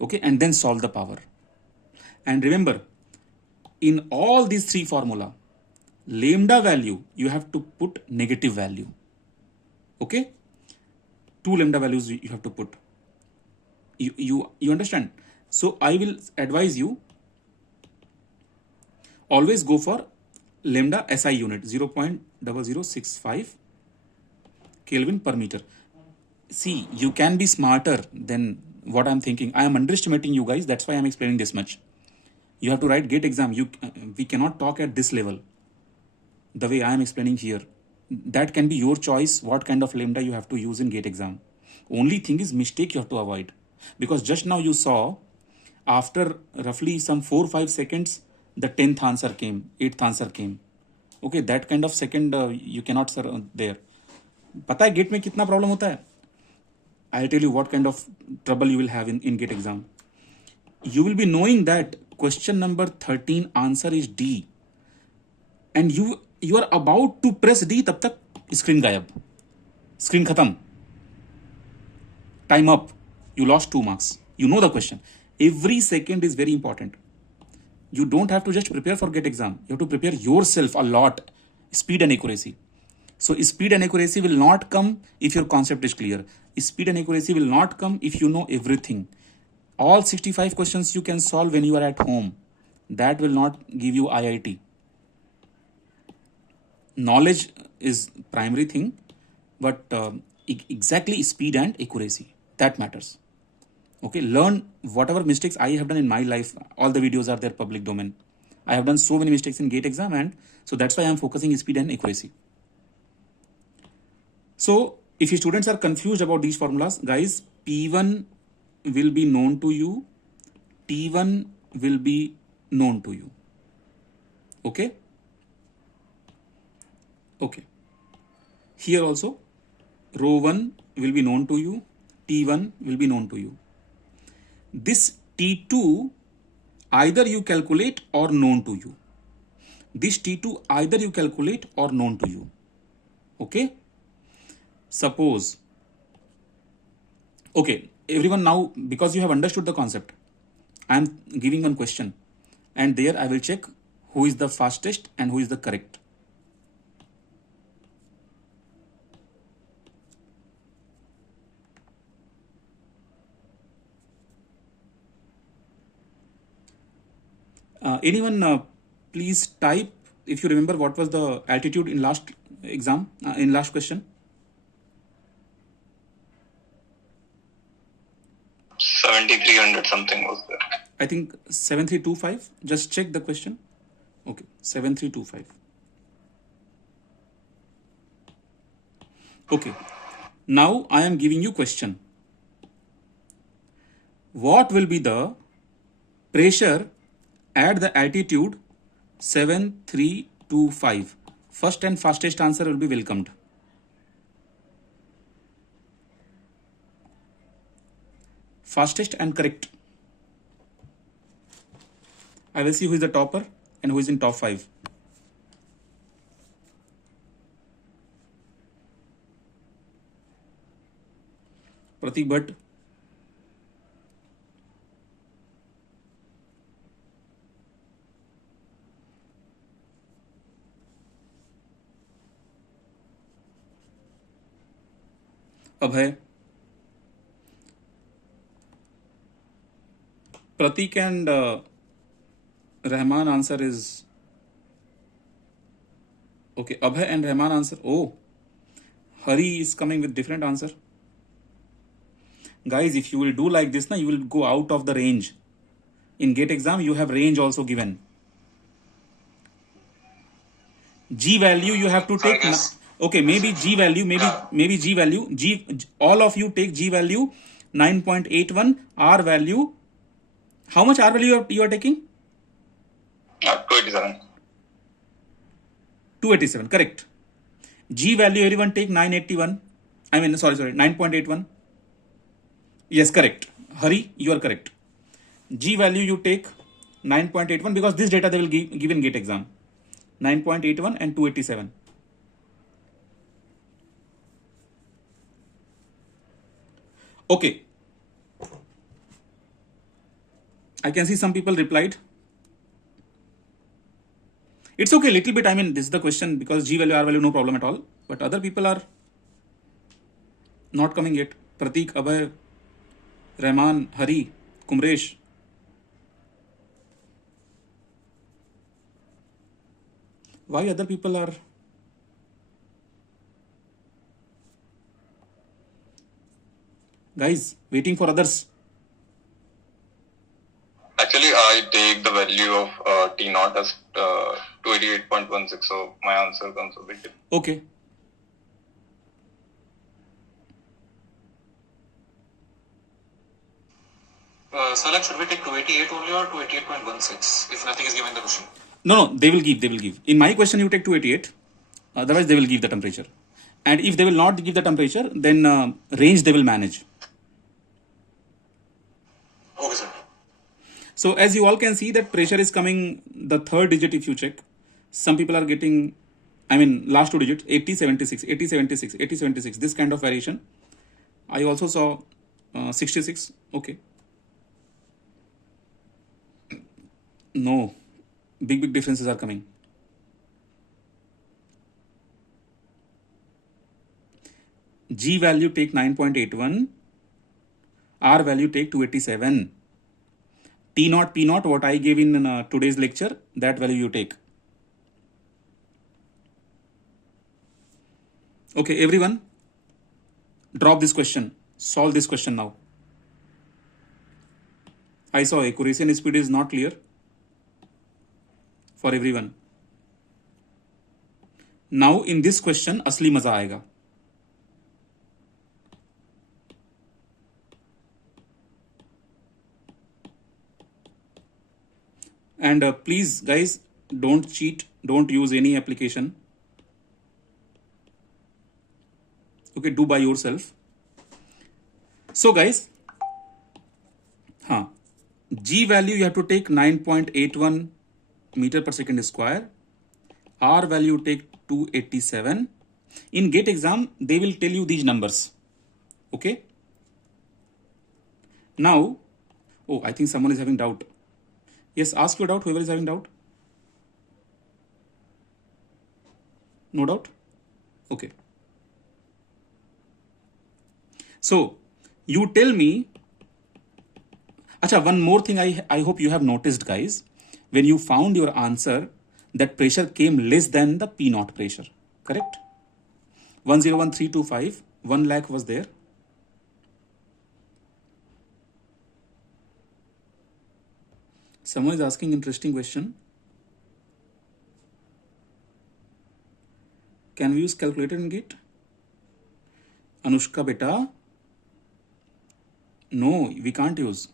Okay, and then solve the power. And remember, in all these 3 formula, lambda value, you have to put negative value. Okay, 2 lambda values you have to put. You understand? So I will advise you, always go for lambda SI unit, 0.0065 Kelvin per meter. See, you can be smarter than what I'm thinking. I am underestimating you guys. That's why I'm explaining this much. You have to write GATE exam. We cannot talk at this level the way I am explaining here. That can be your choice, what kind of lambda you have to use in GATE exam. Only thing is mistake you have to avoid. Because just now you saw, after roughly some 4-5 seconds, the 10th answer came, 8th answer came. Okay, that kind of second you cannot there. पता है GATE में कितना problem होता है? I'll tell you what kind of trouble you will have in GATE exam. You will be knowing that question number 13 answer is D. And you are about to press D, तब तक screen गायब. Screen खत्म. Time up. You lost 2 marks. You know the question. Every second is very important. You don't have to just prepare for GATE exam. You have to prepare yourself a lot. Speed and accuracy. So speed and accuracy will not come if your concept is clear. Speed and accuracy will not come if you know everything. All 65 questions you can solve when you are at home. That will not give you IIT. Knowledge is primary thing, but exactly speed and accuracy, that matters. Okay, learn whatever mistakes I have done in my life. All the videos are there, public domain. I have done so many mistakes in GATE exam, and so that's why I'm focusing speed and accuracy. So if your students are confused about these formulas, guys, P1 will be known to you, T1 will be known to you. Okay? Okay. Here also, rho 1 will be known to you, T1 will be known to you. This T2 either you calculate or known to you. This T2 either you calculate or known to you. Okay? Suppose, okay, everyone, now because you have understood the concept, I am giving one question, and there I will check who is the fastest and who is the correct. Anyone, please type if you remember what was the altitude in last exam, in last question. 7,300 something was there. I think 7325. Just check the question. Okay, 7325. Okay, now I am giving you question. What will be the pressure at the altitude 7325? First and fastest answer will be welcomed. Fastest and correct. I will see who is the topper and who is in top 5. Pratik Bhatt. Abhay. Pratik and Rahman answer is okay. Abhay and Rahman answer. Oh, Hari is coming with different answer. Guys, if you will do like this, you will go out of the range. In GATE exam, you have range also given. G value you have to take. Okay, maybe G value, maybe G value. All of you take G value 9.81. R value. How much R value you are taking? 287. 287, correct. G value everyone take 981. I mean, sorry, 9.81. Yes, correct. Hari, you are correct. G value you take 9.81 because this data they will give in GATE exam. 9.81 and 287. Okay. I can see some people replied. It's okay, little bit. I mean, this is the question because G value, R value, no problem at all. But other people are not coming yet. Pratik, Abhay, Rahman, Hari, Kumresh. Why other people are? Guys, waiting for others. Actually, I take the value of T naught as 288.16, so my answer comes a bit different. Okay. Salak, should we take 288 only or 288.16 if nothing is given in the question? No, they will give. In my question, you take 288. Otherwise, they will give the temperature. And if they will not give the temperature, then range they will manage. Okay, sir. So as you all can see that pressure is coming the third digit if you check. Some people are getting, I mean, last two digits, 80, 76, 80, 76, 80, 76, this kind of variation. I also saw 66, okay. No, big differences are coming. G value take 9.81, R value take 287. T naught, P naught, what I gave in today's lecture, that value you take. Okay, everyone, drop this question. Solve this question now. I saw accuracy and speed is not clear. for everyone. Now in this question असली मजा आएगा. And please guys, don't cheat, don't use any application. Okay, do by yourself. So guys, G value you have to take 9.81 meter per second square. R value take 287. In GATE exam, they will tell you these numbers. Okay. Now, oh, I think someone is having doubt. Yes, ask your doubt, whoever is having doubt. No doubt? Okay. So, you tell me. Acha, one more thing I hope you have noticed, guys. When you found your answer, that pressure came less than the P naught pressure. Correct? 101325, 1 lakh was there. Someone is asking interesting question. Can we use calculator in GATE? Anushka beta. No, we can't use.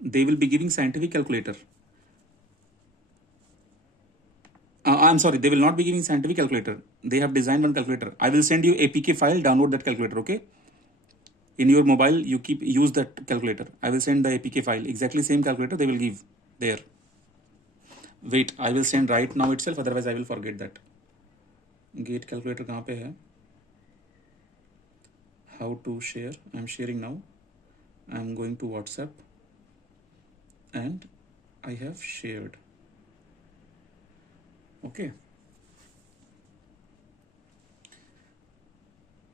They will be giving scientific calculator. I'm sorry, they will not be giving scientific calculator. They have designed one calculator. I will send you APK file, download that calculator, okay? In your mobile, you use that calculator. I will send the APK file, exactly same calculator they will give there. Wait, I will send right now itself, otherwise I will forget that. GATE calculator kahan pe hai? How to share? I'm sharing now. I'm going to WhatsApp and I have shared. Okay.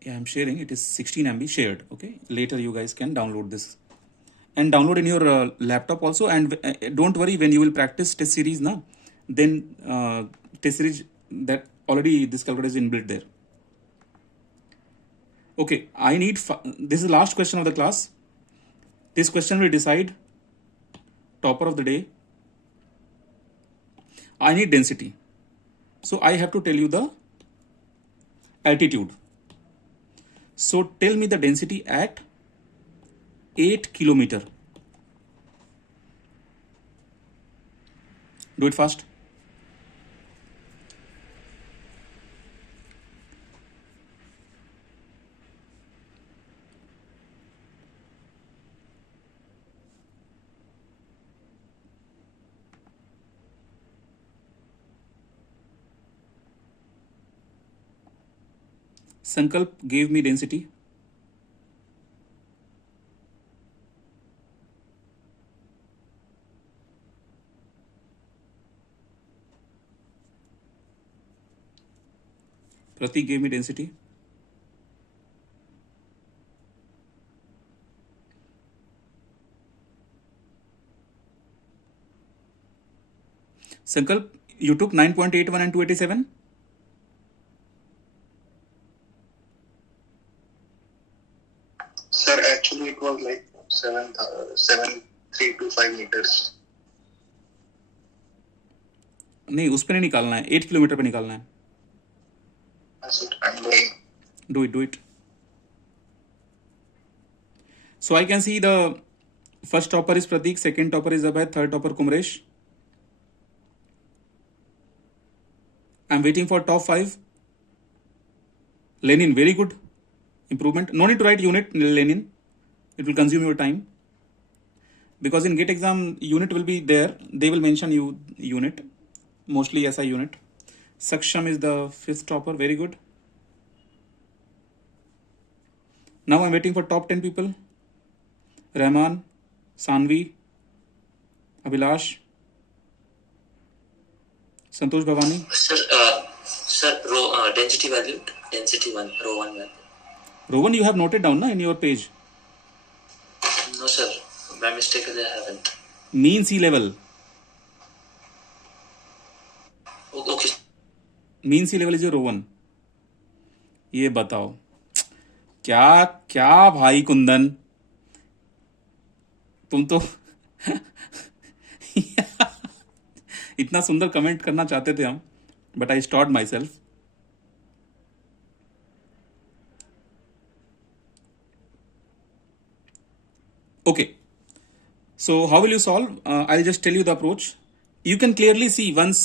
Yeah, I'm sharing. It is 16 MB shared. Okay. Later you guys can download this and download in your laptop also. And don't worry, when you will practice test series now, then test series that already this calculator is inbuilt there. Okay. I need, this is the last question of the class. This question will decide topper of the day. I need density. So I have to tell you the altitude. So tell me the density at 8 kilometer. Do it fast. Sankalp gave me density. Pratik gave me density. Sankalp, you took 9.81 and 287? Sir, actually it was like 7,325 meters. नहीं, उस पे नहीं निकालना है, 8 kilometre पे निकालना है. I'm doing. Do it. So I can see the first topper is Pratik, second topper is Abhay, third topper Kumresh. I'm waiting for top 5. Lenin, very good. Improvement. No need to write unit, Lenin. It will consume your time. Because in GATE exam, unit will be there. They will mention you unit. Mostly SI unit. Saksham is the 5th topper. Very good. Now I'm waiting for top 10 people. Rahman, Sanvi, Abhilash, Santosh Bhavani. Sir, density value, density 1, row 1 value. Row 1 you have noted down in your page. No sir, by mistake I haven't. Mean sea level. Okay. Mean sea level is your row 1. ये बताओ क्या भाई कुंदन, तुम तो इतना सुंदर comment करना चाहते थे हम, but I stop my self. Okay, so how will you solve? I'll just tell you the approach. You can clearly see once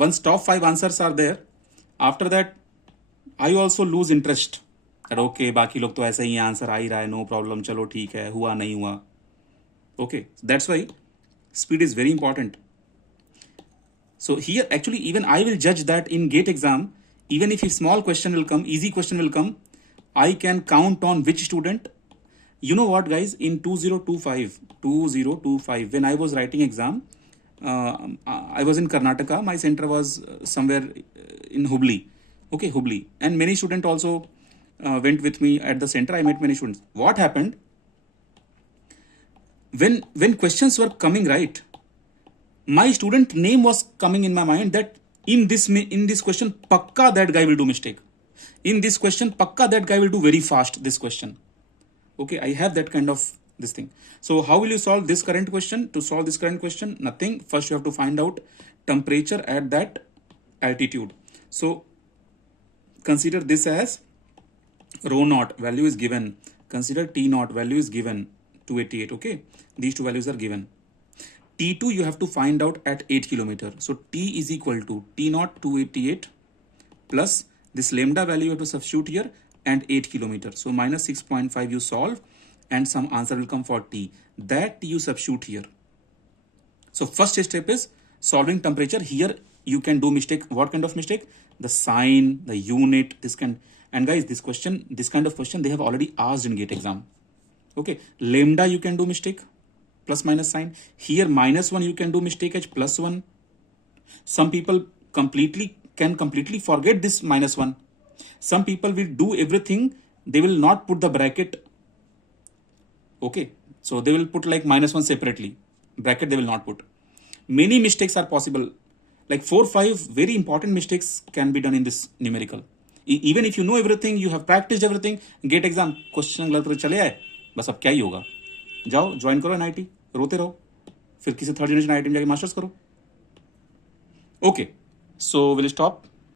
once top 5 answers are there, after that I also lose interest. That okay, बाकी लोग तो ऐसे ही answer आ ही रहा है, no problem, चलो ठीक है, हुआ नहीं हुआ. Okay, that's why speed is very important. So here actually even I will judge that in GATE exam, even if a small question will come, easy question will come, I can count on which student. You know what, guys, in 2025, when I was writing exam, I was in Karnataka. My center was somewhere in Hubli. Okay, Hubli. And many students also went with me at the center. I met many students. What happened? When questions were coming, right, my student name was coming in my mind that in this question, pakka that guy will do mistake. In this question, pakka that guy will do very fast this question. Okay, I have that kind of this thing. So how will you solve this current question? To solve this current question, nothing. First you have to find out temperature at that altitude. So consider this as rho naught value is given. Consider T naught value is given 288. Okay, these two values are given. T2 you have to find out at 8 kilometer. So T is equal to T naught 288 plus this lambda value you have to substitute here and 8 kilometer. So minus 6.5 you solve and some answer will come for T. That you substitute here. So first step is solving temperature. Here you can do mistake. What kind of mistake? The sign, the unit, this kind. And guys, this kind of question they have already asked in GATE exam. Okay, lambda you can do mistake, plus minus sign. Here minus 1 you can do mistake as plus 1. Some people can completely forget this minus 1. Some people will do everything, they will not put the bracket. Okay, so they will put like minus 1 separately. Bracket they will not put. Many mistakes are possible. Like 4-5 very important mistakes can be done in this numerical. Even if you know everything, you have practiced everything, GATE exam question गलत पर चले आए, बस अब क्या ही होगा. जाओ join करो NIT, रोते रहो, फिर किसी थर्ड जनरेशन IIT में जाके मास्टर्स करो. Okay, so we'll stop.